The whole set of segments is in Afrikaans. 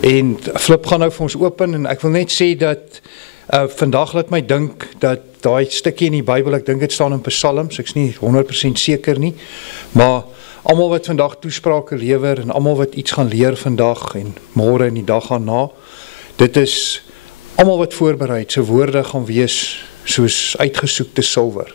En Flip gaan nou vir ons open, en ek wil net sê dat vandag laat my dink dat daai stukkie in die Bybel, ek dink dit staan in Psalms, ek's nie 100% seker nie, maar almal wat vandag toesprake lewer, en almal wat iets gaan leer vandag, en môre en die dag daarna, dit is almal wat voorbereid, sy woorde gaan wees soos uitgesoekte silwer.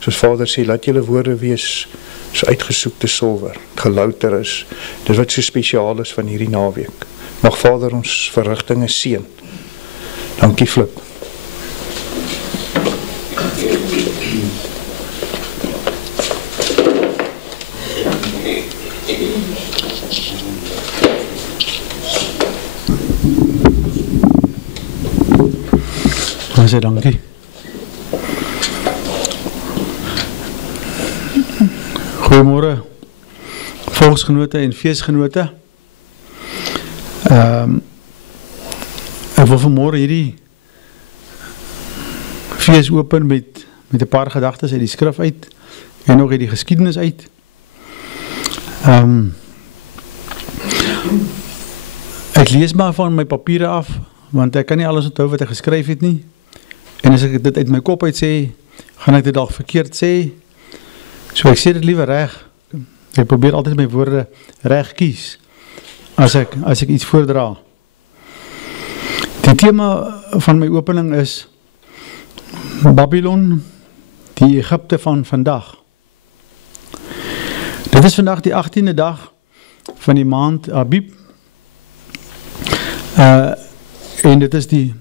Soos Vader sê, laat julle woorde wees soos uitgesoekte silwer, gelouter is, dis wat so spesiaal is van hierdie naweek. Mag Vader ons verrigtinge seën. Dankie Flip. Baie dankie. Goeiemôre volksgenote en feesgenote. Ek wil vanmôre hierdie fees open met 'n paar gedagtes uit die skrif uit en ook uit die geskiedenis uit. Ek lees maar van my papiere af, want ek kan nie alles onthou wat ek geskryf het nie. En as ek dit uit my kop uit sê, gaan ek dit dalk verkeerd sê. So ek sê dit liewer reg. Ek probeer altyd my woorde reg kies as ek iets voordra. Die tema van my opening is Babylon, die Egipte van vandag. Dit is vandag die 18de dag van die maand Abib. En dit is die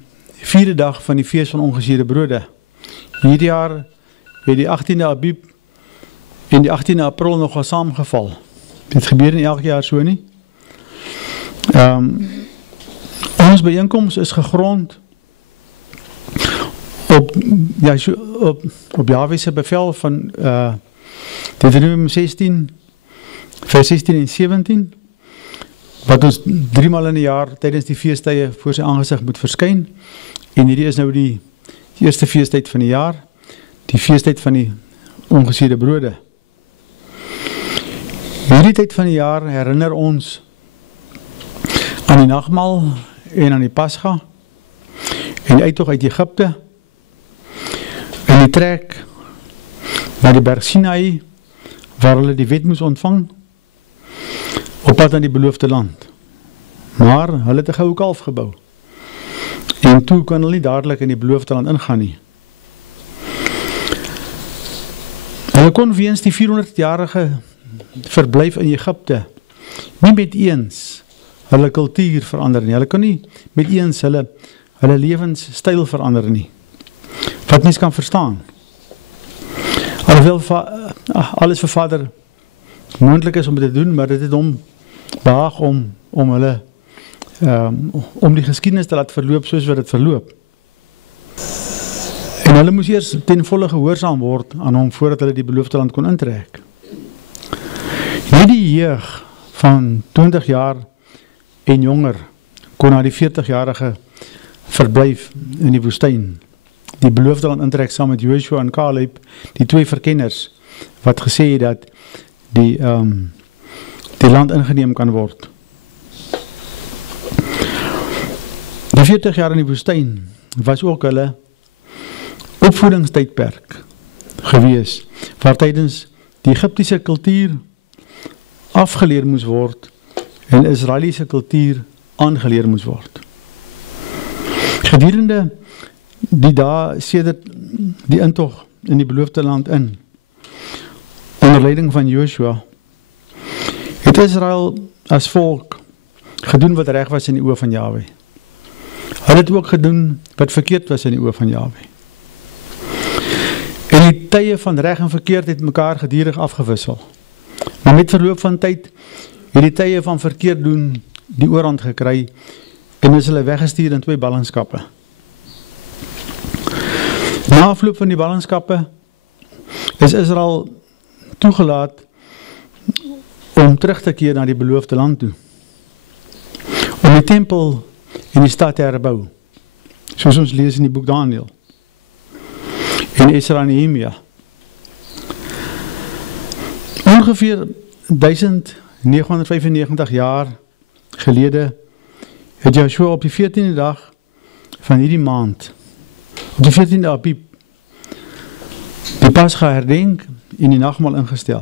4de dag van die fees van ongesuurde brode. Hierdie jaar het die 18de Abib en die 18de April nog wel saamgeval. Dit gebeur nie elke jaar so nie. Ons bijeenkomst is gegrond op Jahwe se bevel van Deuteronomium 16, vers 16 en 17, wat ons 3 maal in die jaar tydens die feesttye voor sy aangesig moet verskyn. En hierdie is nou die eerste feesttyd van die jaar, die feesttyd van die ongesuurde brode. Hierdie tyd van die jaar herinner ons aan die nagmaal en aan die Pascha en die uittog uit Egipte en die trek na die berg Sinai waar hulle die wet moes ontvang op pad aan die beloofde land. Maar hulle het 'n goue kalf gebou en toe kan hulle nie dadelik in die beloofde land ingaan nie. Hulle kon weens die 400-jarige verblyf in Egipte nie met eens hulle kultuur verander nie. Hulle kon nie met eens hulle lewenstyl verander nie. Wat mens kan verstaan. Alhoewel alles vir Vader moontlik is om dit te doen, maar dit het hom behaag om hulle om die geskiedenis te laat verloop soos wat dit verloop. En hulle moes eers ten volle gehoorsaam word aan hom voordat hulle die beloofde land kon intrek. Hierdie jeug van 20 jaar en jonger kon na die 40-jarige verblyf in die woestyn die beloofde land intrek saam met Joshua en Caleb, die 2 verkenners wat gesê het dat die land ingeneem kan word. Die 40 jaar in die woestyn was ook hulle opvoedingstydperk gewees, waar tydens die Egiptiese kultuur afgeleer moes word en Israeliese kultuur aangeleer moes word. Gedurende die dae sedert die intog in die beloofde land in, onder leiding van Joshua, het Israel as volk gedoen wat reg was in die oë van Jahwe. Hulle het ook gedoen wat verkeerd was in die oë van Jahwe. En die tye van reg en verkeerd het mekaar gedurig afgewissel. Maar met verloop van tyd het die tye van verkeerd doen die oorhand gekry en is hulle weggestuur in 2 ballingskappe. Na afloop van die ballingskappe is Israel toegelaat om terug te keer na die beloofde land toe. Om die tempel en die stad te herbou, soos ons lees in die boek Daniël en Esra en Nehemia. Ongeveer 1995 jaar gelede het Joshua op die 14de dag van hierdie maand, op die 14de Abib, die Pascha herdenk en die nagmaal ingestel.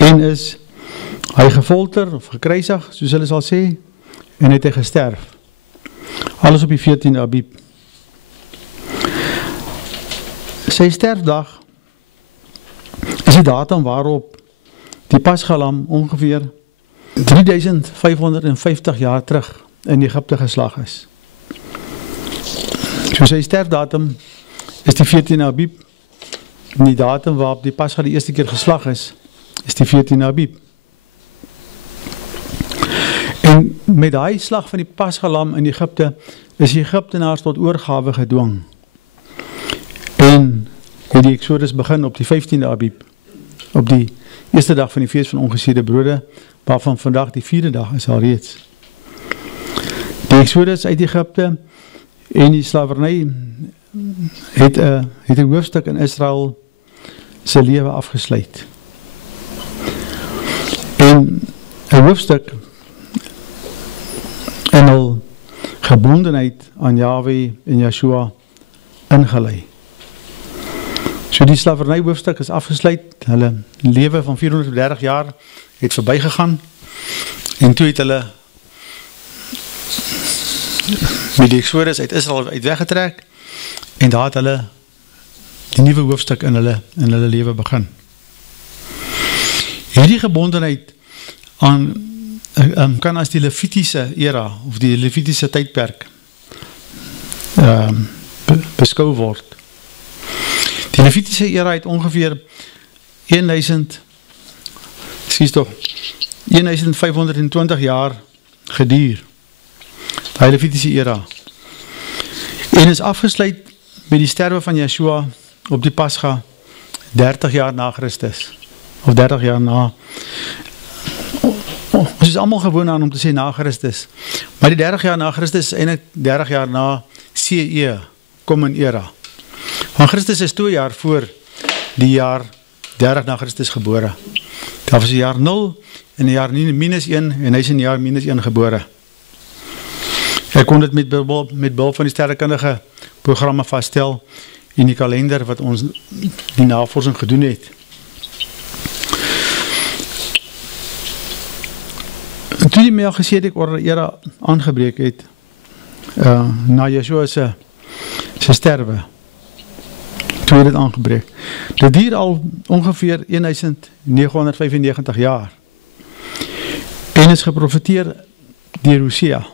En is hy gefolter of gekruisig, soos hulle sal sê, en het hy gesterf. Alles op die 14de Abib. Sy sterfdag is die datum waarop die Paschalam ongeveer 3550 jaar terug in Egypte geslag is. So sy sterfdatum is die 14de Abib, en die datum waarop die Pascha die eerste keer geslag is die 14de Abib. En met die slag van die Paschalam in Egypte is die Egyptenaars tot oorgawe gedwing. En het die Exodus begin op die 15de Abib, op die eerste dag van die feest van ongesuurde brode, waarvan vandag die 4de dag is al reeds. Die Exodus uit Egypte en die slavernij het 'n hoofstuk in Israel sy lewe afgesluit. En 'n hoofstuk en hul gebondenheid aan Yahweh en Yeshua ingelei. So die slavernij hoofstuk is afgesluit, hulle lewe van 430 jaar het verbygegaan, en toe het hulle met die Exodus uit Israel uit weggetrek, en daar het hulle die nuwe hoofstuk in hulle lewe begin. Hierdie gebondenheid kan as die Levitiese era, of die Levitiese tydperk beskou word. Die Levitiese era het ongeveer 1520 jaar geduur, die Levitiese era, en is afgesluit met die sterwe van Yeshua op die Pascha 30 jaar na Christus, of 30 jaar na, ons is allemaal gewoon aan om te sê na Christus, maar die 30 jaar na Christus is eintlik 30 jaar na CE, Common Era. Want Christus is 2 jaar voor die jaar 30 na Christus gebore. Daar was die jaar 0 en die jaar -1 en hy is in die jaar -1 gebore. Hy kon dit met behulp van die sterrekundige programme vaststel en die kalender wat ons die navorsing gedoen het. En toe die Melchisedek orde era aangebreek het, na Yeshua sy sterwe, toe het dit aangebreek. Dit duur al ongeveer 1995 jaar en is geprofeteer deur Hosea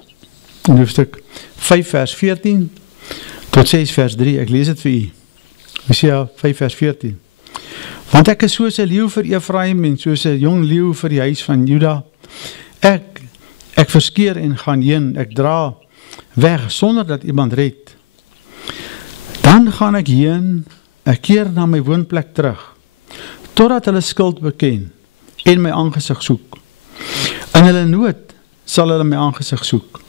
in hoofstuk 5 vers 14 tot 6 vers 3. Ek lees dit vir u. Hosea 5 vers 14. Want ek is soos 'n leeu vir Efraim en soos 'n jong leeu vir die huis van Juda. Ek verskeer en gaan heen, ek dra weg sonder dat iemand red. Dan gaan ek heen, ek keer na my woonplek terug, totdat hulle skuld beken en my aangesig soek. In hulle nood sal hulle my aangesig soek.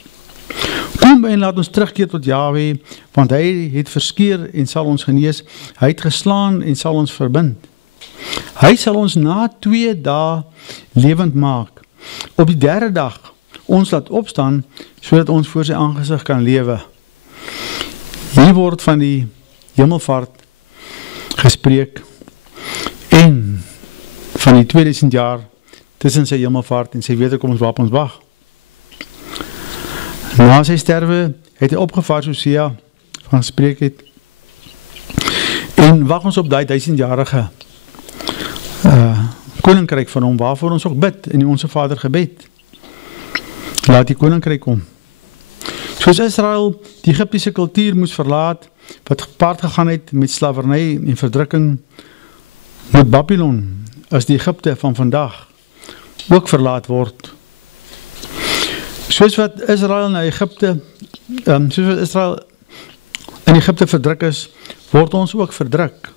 Kom en laat ons terugkeer tot Yahweh, want hy het verskeer en sal ons genees, hy het geslaan en sal ons verbind. Hy sal ons na 2 dae lewend maak, op die 3de dag ons laat opstaan, sodat ons voor sy aangesig kan lewe. Hier word van die hemelvaart gespreek en van die 2000 jaar tussen sy hemelvaart en sy wederkoms waarop ons wag. Na sy sterwe het hy opgevaar soos Hosea van gespreek het en wag ons op die 1000-jarige koninkryk van hom, waarvoor ons ook bid in die Onse Vader gebed. Laat die koninkryk kom. Soos Israel die Egiptiese kultuur moes verlaat, wat gepaard gegaan het met slavernij en verdrukking, moet Babylon as die Egypte van vandag ook verlaat word. Soos wat Israel in Egypte verdruk is, word ons ook verdruk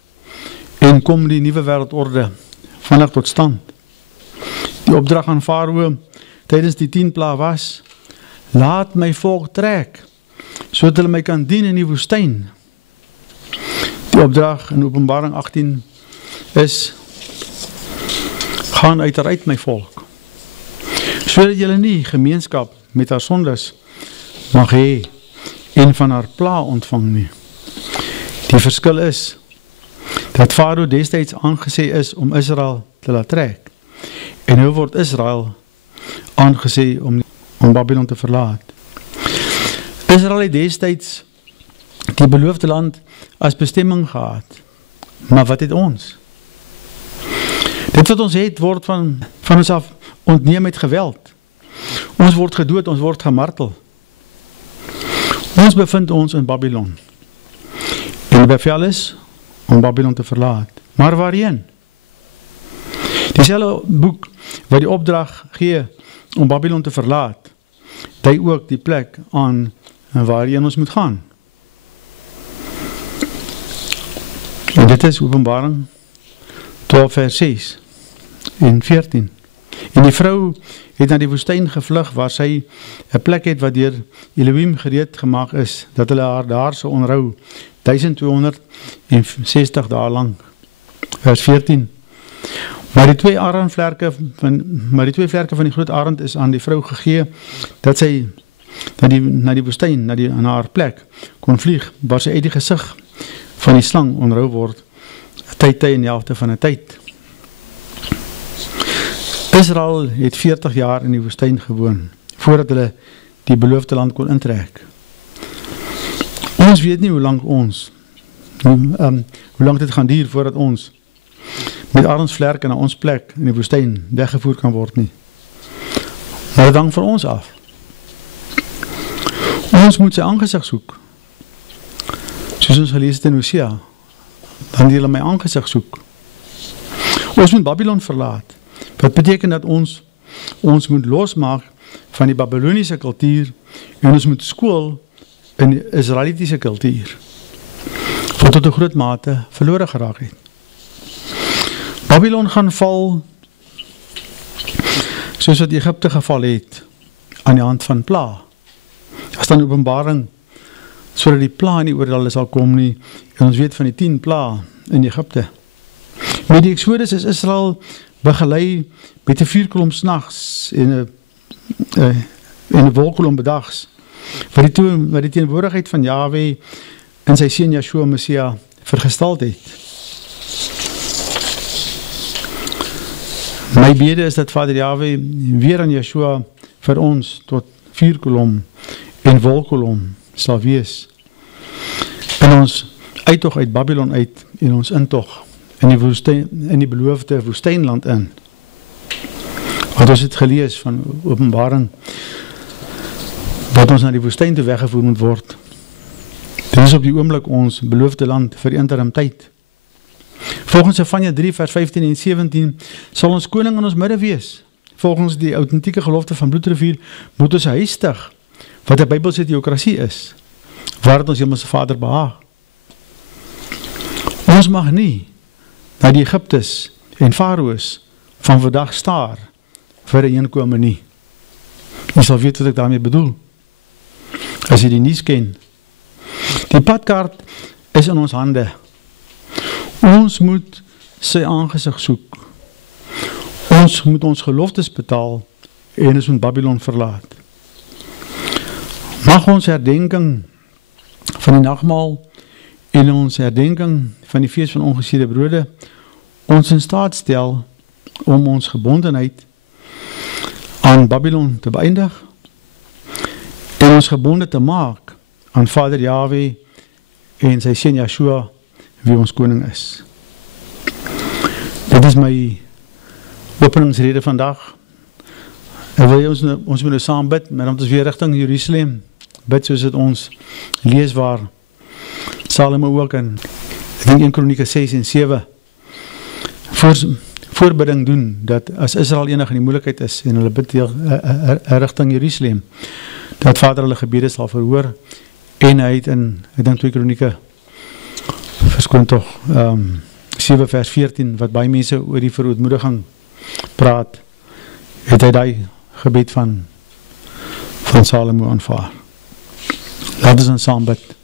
en kom die nuwe wêreldorde vandag tot stand. Die opdrag aan Farao tydens die 10 plae was, laat my volk trek, sodat hulle my kan dien in die woestyn. Die opdrag in Openbaring 18 is, gaan uit my volk, sodat julle nie gemeenskap met haar sondes mag hê en van haar pla ontvang nie. Die verskil is dat Farao destyds aangesê is om Israel te laat trek. En nou word Israel aangesê om Babylon te verlaat. Israel het destyds die beloofde land as bestemming gehad. Maar wat het ons? Dit wat ons het, word van ons af ontneem met geweld. Ons word gedood, ons word gemartel. Ons bevind ons in Babylon. En die bevel is om Babylon te verlaat. Maar waarheen? Dieselfde boek wat die opdrag gee om Babylon te verlaat, dui ook die plek aan waarheen ons moet gaan. En dit is Openbaring 12 vers 6 en 14. En die vrou het na die woestyn gevlug waar sy 'n plek het wat deur Elohim gereed gemaak is, dat hulle haar daar sou onderhou 1260 dae lang. Vers 14. Maar die twee vlerke van die groot arend is aan die vrou gegee, dat sy na die woestyn, na haar plek kon vlieg, waar sy uit die gesig van die slang onderhou word, tyd en die helfte van 'n tyd. Israel het 40 jaar in die woestyn gewoon, voordat hulle die beloofde land kon intrek. Ons weet nie hoe lang dit gaan duur voordat ons met arendsvlerke na ons plek in die woestyn weggevoer kan word nie. Maar dit hang van ons af. Ons moet sy aangesig soek. Soos ons gelees het in Hosea, dan die hulle my aangesig soek. Ons moet Babylon verlaat. Wat beteken dat ons moet losmaak van die Babyloniese kultuur en ons moet skool in die Israelitiese kultuur, wat tot 'n groot mate verlore geraak het. Babylon gaan val soos wat Egipte geval het aan die hand van pla. As dan Openbaring sodat die pla nie oor hulle sal kom nie, en ons weet van die 10 pla in Egipte. Met die Exodus is Israel begelei met 'n vuurkolom snags en 'n wolkkolom bedags, wat die teenwoordigheid van Jahwe en sy seun Yeshua Messia vergestald het. My bede is dat Vader Jahwe weer aan Yeshua vir ons tot vuurkolom en wolkkolom sal wees. En ons uittog uit Babylon uit en ons intog in die beloofde woestynland in. Want ons het gelees van Openbaring dat ons na die woestyn toe weggevoer moet word. Dit is op die oomblik ons beloofde land vir interim tyd. Volgens Sefanja 3 vers 15 en 17 sal ons koning in ons midde wees. Volgens die autentieke gelofte van Bloedrivier moet ons huis stig, wat 'n Bybelse teokrasie is, waar het ons Hemelse Vader behaag. Ons mag nie na die Egiptes en Farao's van vandag staar vir 'n heenkome nie. Jy sal weet wat ek daarmee bedoel, as jy die nuus ken. Die padkaart is in ons hande. Ons moet sy aangesig soek. Ons moet ons geloftes betaal en ons moet Babylon verlaat. Mag ons herdenking van die nagmaal en ons herdenking van die fees van ongesiede brode ons in staat stel om ons gebondenheid aan Babylon te beëindig en ons gebonde te maak aan Vader Jahwe en sy seun Yeshua, wie ons koning is. Dit is my openingsrede vandag. En wil jy ons moet nou saam bid, maar dan ons weer rigting Jerusalem bid soos dit ons lees waar Salomo ook in ek dink 1 Kronieke 6 en 7 voorbidding doen, dat as Israel enig in die moeilikheid is en hulle bid rigting Jerusalem, dat Vader hulle gebede sal verhoor. En hy het in, ek dink 2 Kronieke verskoon tog 7 vers 14, wat baie mense oor die verootmoediging praat, het hy die gebed van Salomo aanvaar. Laat ons dan saam bid.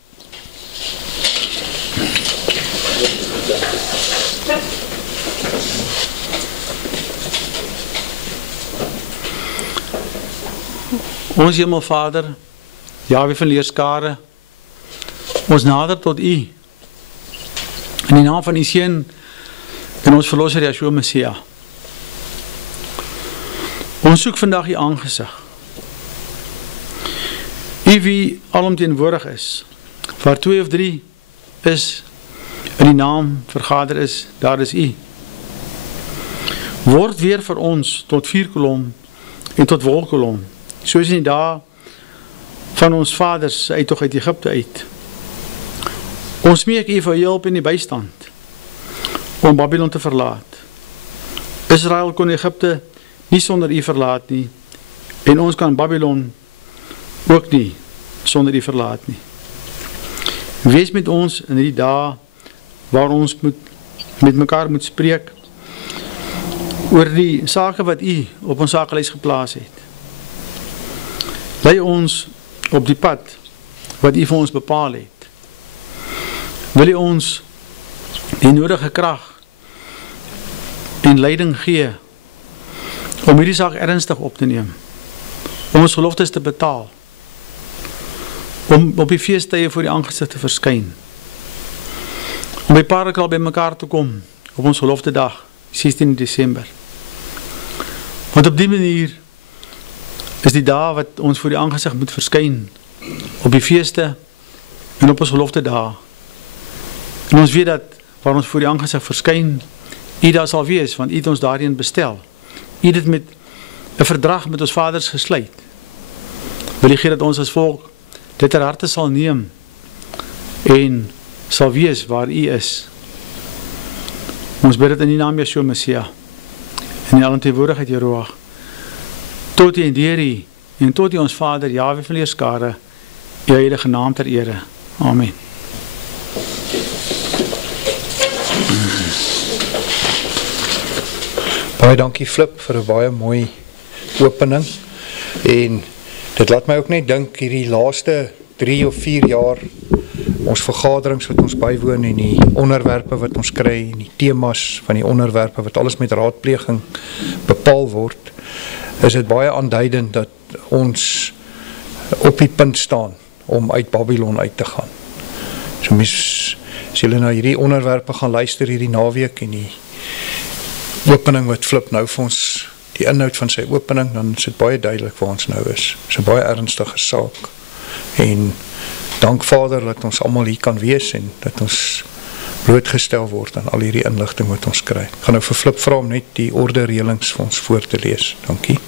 Ons Hemelvader, Jahwe van leerskare, ons nader tot U, in die naam van U Seun en ons Verlosser Yeshua Messia. Ons soek vandag U aangesig. U wie alomteenwoordig is, waar 2 of 3 is, in die naam vergader is, daar is U. Word weer vir ons tot vuurkolom en tot wolkkolom, soos in die dae van ons vaders uittog uit Egipte uit. Ons smeek U vir hulp en die bystand, om Babylon te verlaat. Israel kon Egipte nie sonder U verlaat nie, en ons kan Babylon ook nie sonder U verlaat nie. Wees met ons in die dae waar ons met mekaar moet spreek oor die sake wat U op ons sakelys geplaas het. Lei ons op die pad wat U vir ons bepaal het. Wil U ons die nodige krag en leiding gee om hierdie saak ernstig op te neem, om ons geloftes te betaal, om op die feesttye voor die aangesig te verskyn, om by Parakal by mekaar te kom op ons gelofte dag, 16 Desember. Want op die manier is die dag wat ons voor die aangesig moet verskyn, op die feeste en op ons gelofte dag. En ons weet dat waar ons voor die aangesig verskyn, U daar sal wees, want U het ons daarin bestel. U het dit met 'n verdrag met ons vaders gesluit. Wil U gee dat ons as volk dit ter harte sal neem en sal wees waar U is. Ons bid dit in die naam Yeshua Messia, in die alomteenwoordigheid Jehovah, tot U en deur U, en tot U ons Vader, Jahwe van leerskare, U heilige naam ter ere. Amen. Baie dankie Flip vir 'n baie mooi opening, en dit laat my ook net dink hierdie laaste 3 of 4 jaar, ons vergaderings wat ons bywoon en die onderwerpe wat ons kry en die temas van die onderwerpe wat alles met raadpleging bepaal word, is dit baie aanduidend dat ons op die punt staan om uit Babylon uit te gaan. So mens, as julle na hierdie onderwerpe gaan luister hierdie naweek en die opening wat Flip nou vir ons, die inhoud van sy opening, dan is dit baie duidelik waar ons nou is. Dit is 'n baie ernstige saak. En dank Vader dat ons almal hier kan wees en dat ons blootgestel word aan al hierdie inligting wat ons kry. Ek gaan nou vir Flip vra om net die orde reëlings vir ons voor te lees. Dankie.